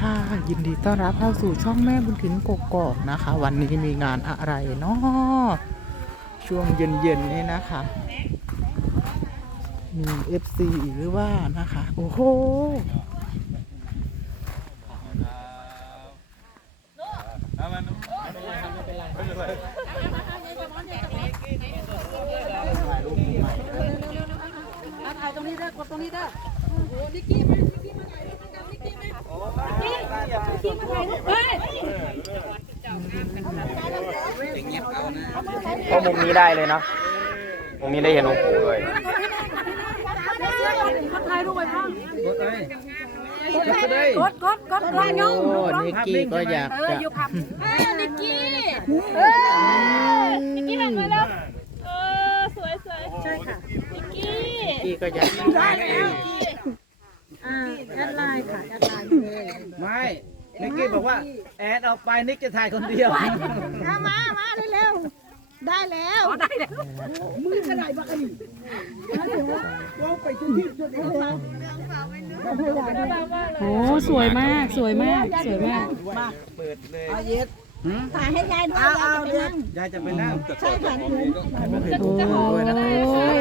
ค่ะ ยินดีต้อนรับเข้าสู่ช่องแม่บุญถินกกอกนะคะ วันนี้มีงานอะไรเนาะช่วงเย็นๆนี่นะคะมี FC หรือว่านะคะ โอ้โหถ่ายตรงนี้ได้กดตรงนี้ได้โอ้โหนิกกี้มา เพราะมุมนี้ได้เลยเนาะมุมนี้ได้เห็นองค์ปู่ด้วยมาถ่ายรูปไว้บ้างกดเลยกดกดกดกดยงโอ้นิกกี้ก็อยากเออจะอยู่ครับเออนิกกี้เออนิกกี้หันมาแล้วเออสวยสวยใช่ค่ะนิกกี้นิกกี้ก็อยากได้แล้วอ่าแอดไลน์ค่ะแอดไลน์เลยไม่ นิกกี้บอกว่าแอดออกไปนิกจะถ่ายคนเดียวมามา มาเร็วๆได้แล้วได้แล้วมือกระไดบักอันนี้ไปจนที่สุดเลยโอ้สวยมาก สวยมาก สวยมาก เปิดเลย ถ่ายให้ยายด้วยยายจะไปนั่งยายจะไปนั่งใช่ค่ะจะหอมก็ได้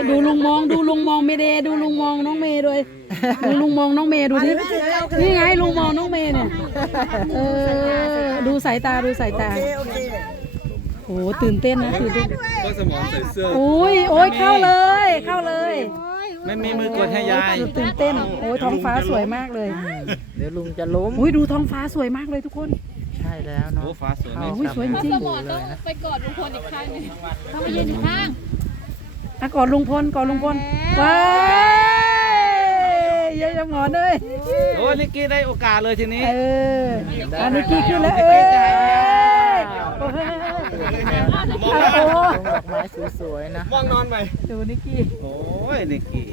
ดูลุงมองดูลุงมองเมเดดูลุงมองน้องเมย์ด้วยดูลุงมองน้องเมย์ดูดินี่ไงลุงมองน้องเมย์เนี่ยเออดูสายตาดูสายตาโอ้ตื่นเต้นนะตื่นเต้นก็สมองใส่เสื้อโอ้ยโอ้ยเข้าเลยเข้าเลยไม่มีมือกดให้ยายตื่นเต้นโอ้ยท้องฟ้าสวยมากเลย เดี๋ยวลุงจะล้มโอ้ยดูท้องฟ้าสวยมากเลยทุกคนใช่ แล้วเนาะโอ้ฟ้าสวยไหมโอ้ยสวยจริงสมองต้องไปกอดลุงพลอีกข้างนึงต้องมายืนอีกข้างอะกอดลุงพลกอดลุงพลว้ายยายยำหงอนเลยโอ้นิกกี้ได้โอกาสเลยทีนี้ เอออันนี้กี้ขึ้นแล้วเออโอ้โหดอกไม้สวยๆนะมองนอนไปดูนิกกี้โอ้ยนิกกี้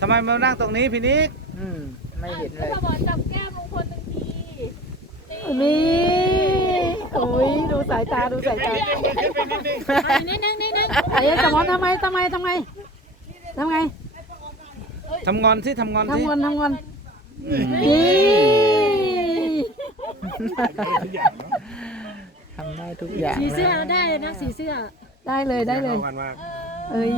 ทำไมมานั่งตรงนี้พี่นิกอืมไม่เห็นเลยสมอจับแก้มลุงพลห นึ่งทีนี่โอ้ยดูสายตาดูสายตานี่นั่งนี่นั่งไอ้สมอนทำไมทำไมทำไมทำไงทำงอนที่ทำงอนที่ทำงอนทำงอนนี่ทำได้ทุกอย่างสีเสื้อแล้วได้เลยนะสีเสื้อได้เลยได้เลยเอ้ย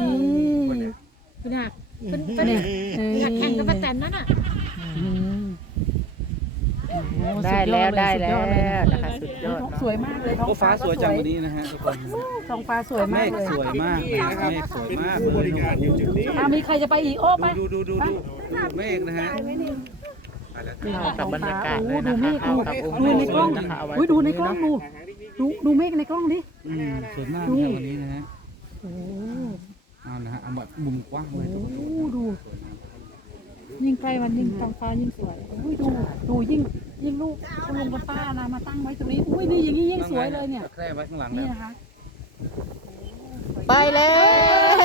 คุณน่ะเป็นเป็นเนี่ยเอ้ยแข่งกับป้าแตนนั่นน่ะอืมโอ้ ได้แล้วสุได้ยอแล้วเลยนะคะสุดยอดท้องเนาะสวยมากเลยท้องโอ้ฟ้าสวยจังวันนี้นะฮะทุกคนท้องฟ้าสวยเมมากฆเลยสวยมากเลยเมฆสวยมากเลยอะมีใครจะไปอีกโอ้ไปดูดูดูดูดูเมฆนะฮะเข้ากับบรรยากาศเลยนะคะเข้ากับองค์ดูในกล้องนะคะเอาไว้อุ้ยดูในกล้องตรงดูดูดูเมฆในกล้องดิอืมสวยมากเลยวันนี้นะฮะโอ้เอานะฮะเอาแบบมุมกว้างเลยทุกคนโหดู ยิ่งใกล้วันยิ่งท้องฟ้ายิ่งสวยอุ้ยดูดูยิ่งยิ่งลูกคุณลุงคุณป้านะมาตั้งไว้ตรงนี้อุ้ยนี่อย่างนี้ยิ่งสวยเลยเนี่ย แคร่ไว้ข้างหลังนี่แล้วนะคะไปแล้ว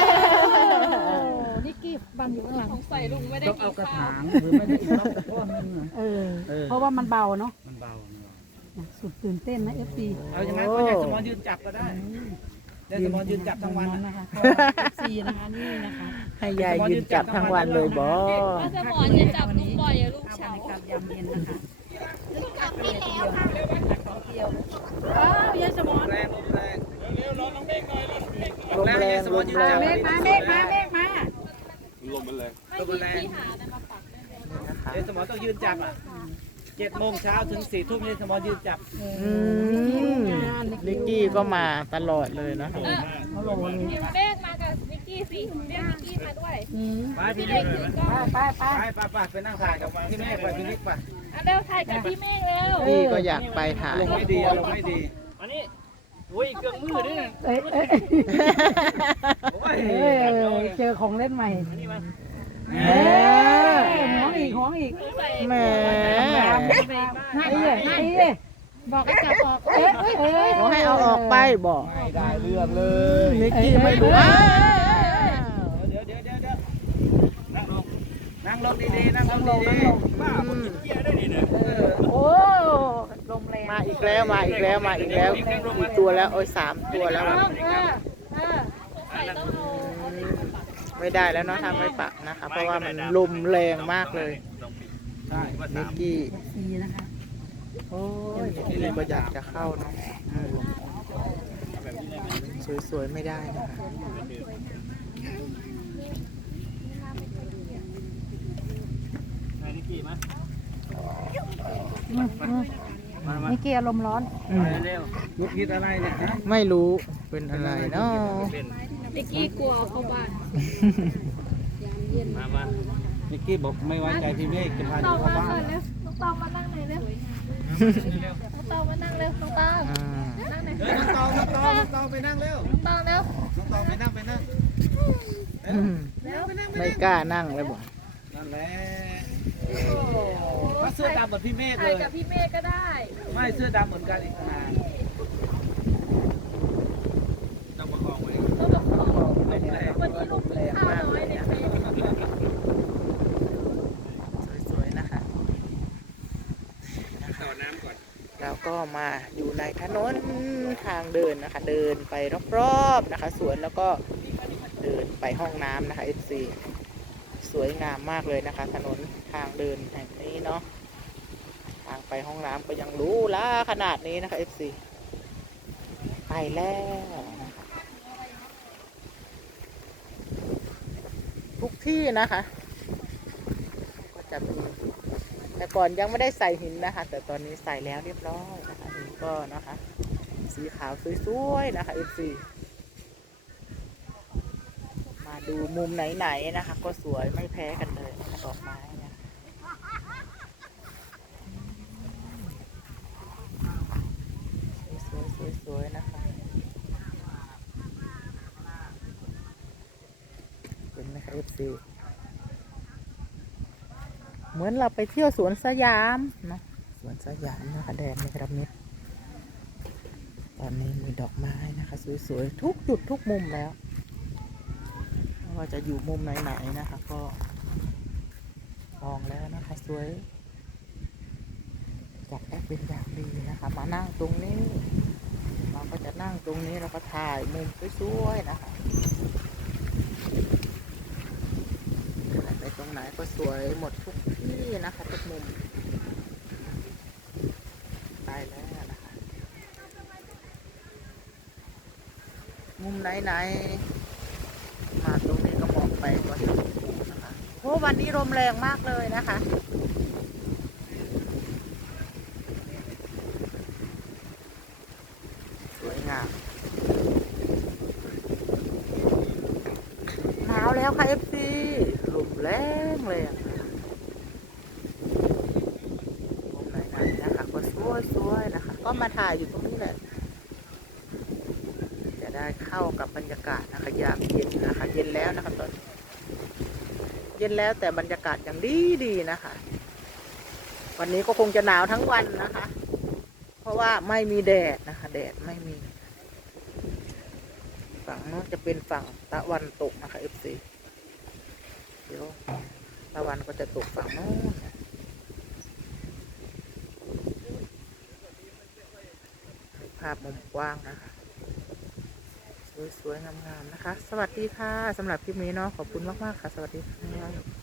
นิกกี้บันอยู่ข้างหลังใส่ลุงไม่ได้ต้องเอากระถางหรือไม่ได้ต้องกระก้อนนึงอะเออ เออ เพราะว่ามันเบาเนาะมันเบาเนอะสุดตื่นเต้นนะเอฟซีเอาอย่างนั้นก็อยากสมอนยืนจับก็ได้ ยายสมอนยืนจับทั้งวันนะนะคะเอฟซีนะคะนี่นะคะให้ยายยืนจับทั้งวันเลยบอถ้าจะหมอนจะจับลุงบ่อยอะลูกเฉากับยามเย็นนะคะอ้าวยายสมอนแรงลมแรงลมแรงลมแรงเมฆมาเมฆมาเมฆมาลมแรงยายสมอนต้องยืนจับอะเจ็ดโมงเช้าถึงสี่ทุ่มยายสมอนยืนจับอืมนิ กี้ก็มาตลอดเลยนะคะเขาลงเมฆมากับนิกกี้สิเรียกนิกกี้มาด้วยไปพี่นิกไปไปไปไปไปไปไปนั่งถ่ายกับพี่เมฆไปพี่นิกไปอะเร็วถ่ายกับพี่เมฆเร็วพี่ก็อยากไปถ่าย ลงไม่ดีลงไม่ดีเอ้ยเอ้ยโอ้ยเอ้ยเจอของเล่นใหม่แหมเอ้ยห้องอีกห้องอีกแหมไอ้เหี้ยไอ้เหี้ย บอกให้จับออก เอ้ยเอ้ยเขาให้เอาออกไปบอกไม่ได้เรื่องเลยนิกกี้ไม่รู้อ้าวเดี๋ยวเดี๋ยวเดี๋ยวเดี๋ยวนั่งลงนั่งลงดีๆนั่งลงดีๆบ้าคนกินเกียร์ได้ดีเนี่ยโอ้ลมแรงมาอีกแล้วมาอีกแล้วมาอีกแล้วกี่ตัวแล้วโอ้ยสามตัวแล้วเออเออไม่ได้แล้วเนาะทำไม่ปักนะคะ เพราะว่ามันลมแรงมากเลยใช่นิกกี้สีนะคะ โอ้ยนี่ก็อยากจะเข้าเนาะอืมสวยๆ ไม่ได้นะคะไหนนิกกี้มานี่เกียร์ลมณ์ร้อน อืมเร็วยุดคิดอะไรเนี่ยฮะไม่รู้เป็นอะไรเนาะนิกกี้กลัวเข้าบ้านมามานิกกี้บอกไม่ไว้ใจพี่เมฆจะพาหนูเข้าบ้านน้องตองมานั่งหน่อยเร็ว น้องตองมานั่งเร็วน้องตองอ่านั่งหน่อยเฮ้ยน้องตองน้องตองน้องตองไปนั่งเร็วน้องตองเร็วน้องตองไปนั่งไปนั่งอืมไม่กล้านั่งเลยบอกนั่นแหละมาเสื้อดำเหมือนพี่เมฆใคเลรยกับพี่เมฆก็ได้ไม่เสื้อดำเหมือนกันอีกขนาดต้องประคองไว้ต้องแบบขอไม่แรงวันนี้ลูกข้าวน้อยเนี่ยสวยๆนะคะ ต่อน้ำก่อน แล้ว ก็มาอยู่ในถนนทางเดินนะคะ เดินไปรอบๆนะคะ สวนแล้วก็เดินไปห้องน้ำนะคะ FC สวยงามมากเลยนะคะ ถนนทางเดินแห่งนี้เนาะทางไปห้องน้ำก็ยังรู้ล่าขนาดนี้นะคะ FC ไปแล้วนะคะทุกที่นะคะ ก็จะมี แต่ก่อนยังไม่ได้ใส่หินนะคะ แต่ตอนนี้ใส่แล้วเรียบร้อยนะคะนี่ก็นะคะ สีขาวสวยๆนะคะ FC มาดูมุมไหนๆนะคะ ก็สวยไม่แพ้กันเลยนะคะดอกไม้เนี่ยสวยๆสวยๆนะคะเห็นไหมคะ FC เห มือนเราไปเที่ยวสวนสยามเนาะสวนสยามนะคะแดนในระมิดตอนนี้มีดอกไม้นะคะ สวยๆ ทุกจุดทุกมุมแล้วว่าจะอยู่มุมไหนๆนะคะ ก็ลองแล้วนะคะสวยจัดได้เป็นอย่างดีนะคะ มานั่งตรงนี้เราก็จะนั่งตรงนี้แล้วก็ถ่ายมุมสวยๆนะคะ ไปต รงไหนก็สวยหมดทุกที่นะคะทุกมุมไปแล้วนะคะ มุมไหนไหนๆมาตรงนี้ก็มองไปก็เห็นนะคะโอ้วันนี้ลมแรงมากเลยนะคะสวยงามหนาวแล้วค่ะ FC ลม แรงเลยอะมุมไหนๆนะคะก็สวยสวยๆนะคะ ก็มาถ่ายอยู่ตรงนี้แหละจะได้เข้ากับบรรยากาศนะคะยามเย็นนะคะ เย็นแล้วนะคะตอนเย็นแล้วแต่บรรยากาศยังดีดีๆนะคะ วันนี้ก็คงจะหนาวทั้งวันนะคะ เพราะว่าไม่มีแดดนะคะ แดดไม่มี ฝั่งโน้นจะเป็นฝั่งตะวันตกนะคะ FC เดี๋ยวตะวันก็จะตกฝั่งโน้นภาพมุมกว้างนะคะสวยๆงามๆนะคะ สวัสดีค่ะสำหรับคลิปนี้เนาะขอบคุณมากๆค่ะ สวัสดีค่ะ